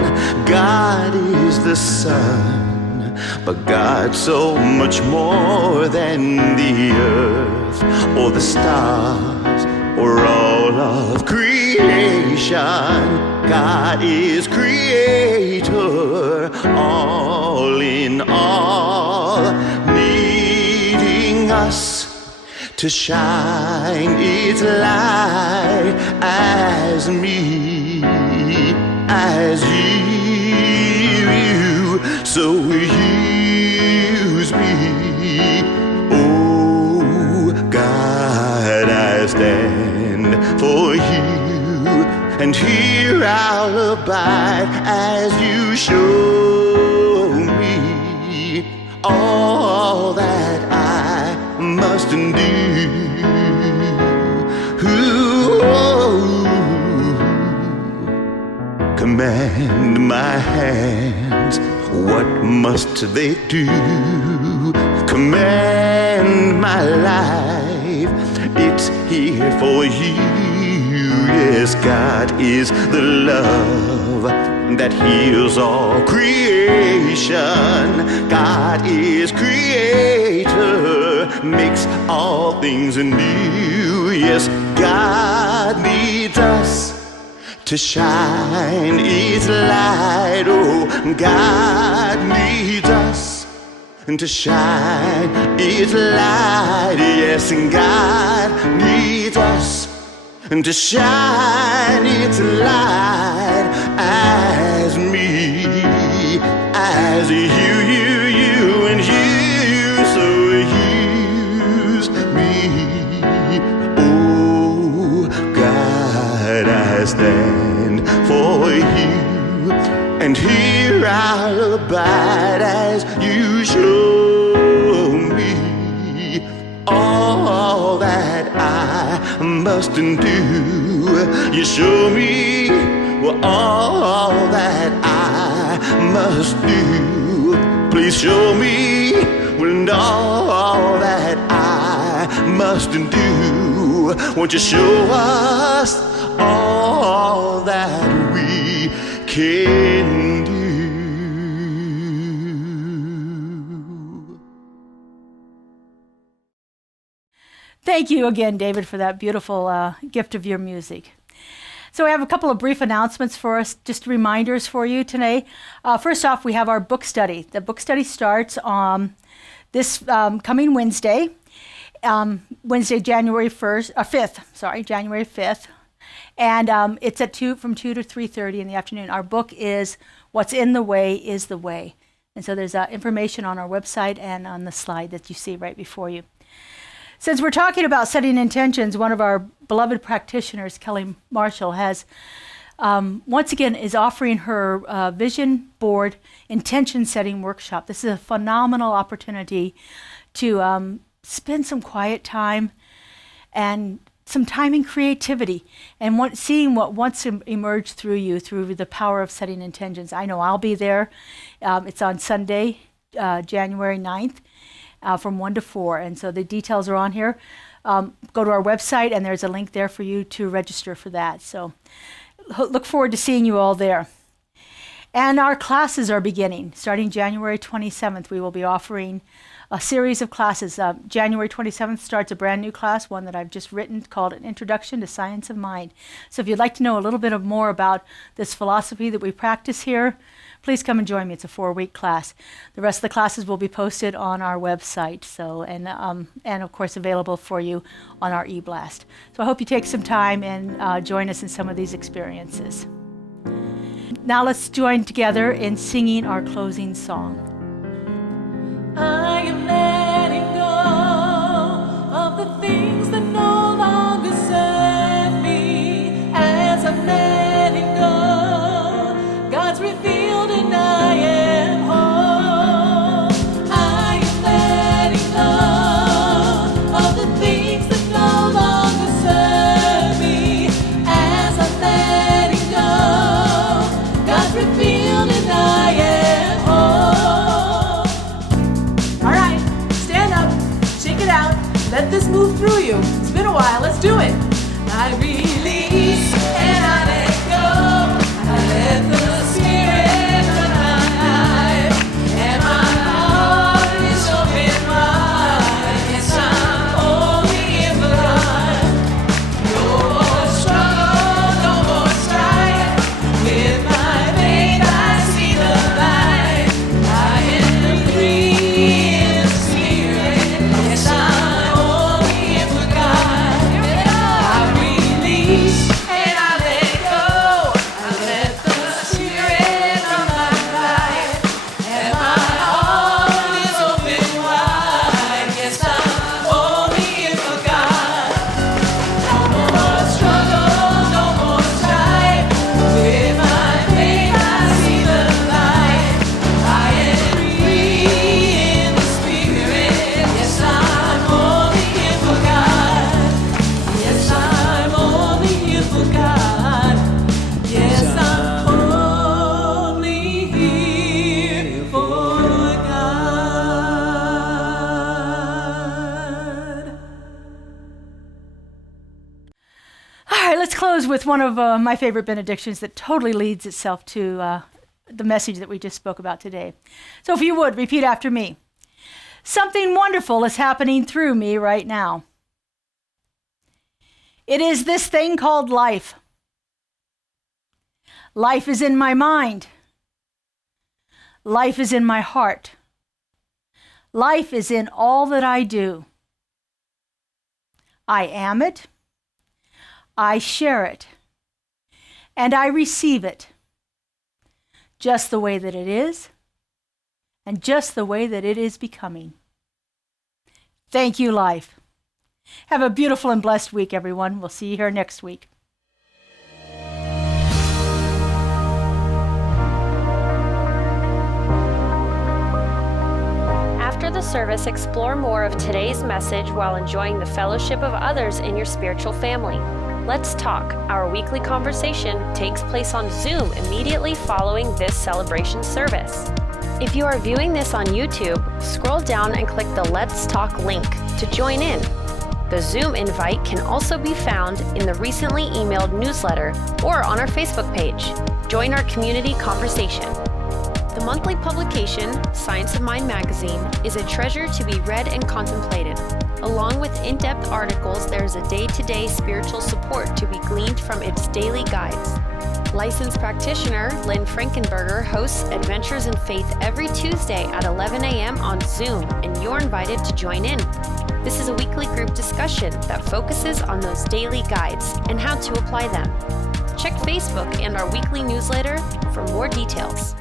God is the sun, but God's so much more than the earth or the stars or all of creation. God is creator, all in all, needing us to shine its light as me, as you, so use me. Oh God, I stand for you, and here I'll abide as you show me all that I must do. Command my hands, what must they do? Command my life, it's here for you. Yes, God is the love that heals all creation. God is creator, makes all things new. Yes, God needs us to shine its light. Oh, God needs us to shine its light. Yes, and God needs us to shine its light as me, as you, and you, so use me. Oh, God, I stand for you, and here I'll abide as you show me all that I must do. You show me all that I must do. Please show me all that I must do. Won't you show us all that we can do? Thank you again, David, for that beautiful gift of your music. So we have a couple of brief announcements for us, just reminders for you today. First off, we have our book study. The book study starts on this coming Wednesday, January 5th. And it's at from 2 to 3:30 in the afternoon. Our book is What's in the Way is the Way. And so there's information on our website and on the slide that you see right before you. Since we're talking about setting intentions, one of our beloved practitioners, Kelly Marshall, has once again is offering her vision board intention setting workshop. This is a phenomenal opportunity to spend some quiet time and some time in creativity and seeing what wants to emerge through you through the power of setting intentions. I know I'll be there. It's on Sunday, January 9th. From 1 to 4. And so the details are on here. Go to our website, and there's a link there for you to register for that. So look forward to seeing you all there. And our classes are beginning. Starting January 27th, we will be offering a series of classes. January 27th starts a brand new class, one that I've just written called An Introduction to Science of Mind. So if you'd like to know a little bit more about this philosophy that we practice here, please come and join me. It's a 4-week class. The rest of the classes will be posted on our website, and of course available for you on our e-blast. So I hope you take some time and join us in some of these experiences. Now let's join together in singing our closing song. I am letting go of the things that no longer serve me. As I'm letting go, God's revealed and I am whole. I am letting go of the things that no longer serve me. As I'm letting go, God's revealed and I am whole. with one of my favorite benedictions that totally leads itself to the message that we just spoke about today. So if you would, repeat after me. Something wonderful is happening through me right now. It is this thing called life. Life is in my mind. Life is in my heart. Life is in all that I do. I am it. I share it. And I receive it. Just the way that it is, and just the way that it is becoming. Thank you, life. Have a beautiful and blessed week, everyone. We'll see you here next week. After the service, explore more of today's message while enjoying the fellowship of others in your spiritual family. Let's Talk, our weekly conversation, takes place on Zoom immediately following this celebration service. If you are viewing this on YouTube, scroll down and click the Let's Talk link to join in. The Zoom invite can also be found in the recently emailed newsletter or on our Facebook page. Join our community conversation. The monthly publication, Science of Mind magazine, is a treasure to be read and contemplated. Along with in-depth articles, there is a day-to-day spiritual support to be gleaned from its daily guides. Licensed practitioner Lynn Frankenberger hosts Adventures in Faith every Tuesday at 11 a.m. on Zoom, and you're invited to join in. This is a weekly group discussion that focuses on those daily guides and how to apply them. Check Facebook and our weekly newsletter for more details.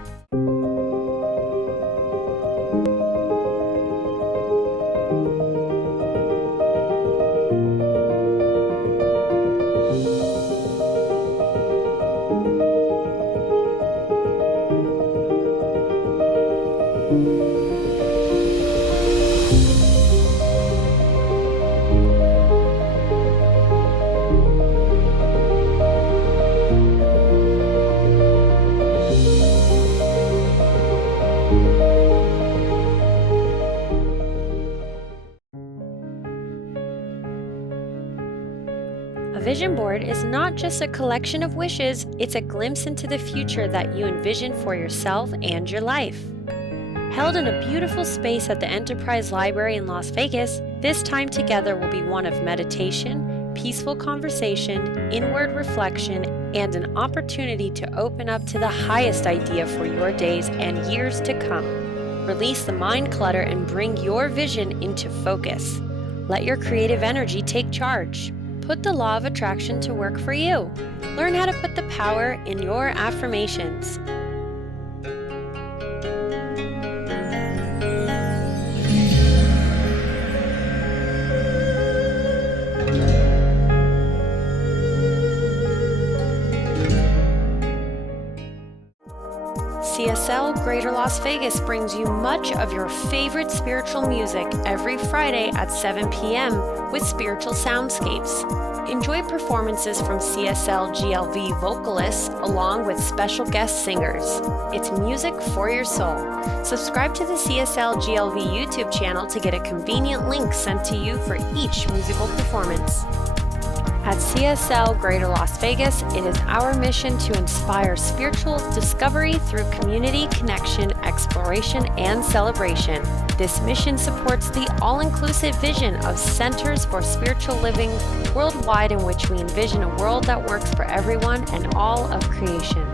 Vision board is not just a collection of wishes, it's a glimpse into the future that you envision for yourself and your life. Held in a beautiful space at the Enterprise Library in Las Vegas, this time together will be one of meditation, peaceful conversation, inward reflection, and an opportunity to open up to the highest idea for your days and years to come. Release the mind clutter and bring your vision into focus. Let your creative energy take charge. Put the law of attraction to work for you. Learn how to put the power in your affirmations. CSL Greater Las Vegas brings you much of your favorite spiritual music every Friday at 7 p.m. with spiritual soundscapes. Enjoy performances from CSLGLV vocalists along with special guest singers. It's music for your soul. Subscribe to the CSLGLV YouTube channel to get a convenient link sent to you for each musical performance. At CSL Greater Las Vegas, it is our mission to inspire spiritual discovery through community connection, exploration, and celebration. This mission supports the all-inclusive vision of Centers for Spiritual Living worldwide, in which we envision a world that works for everyone and all of creation.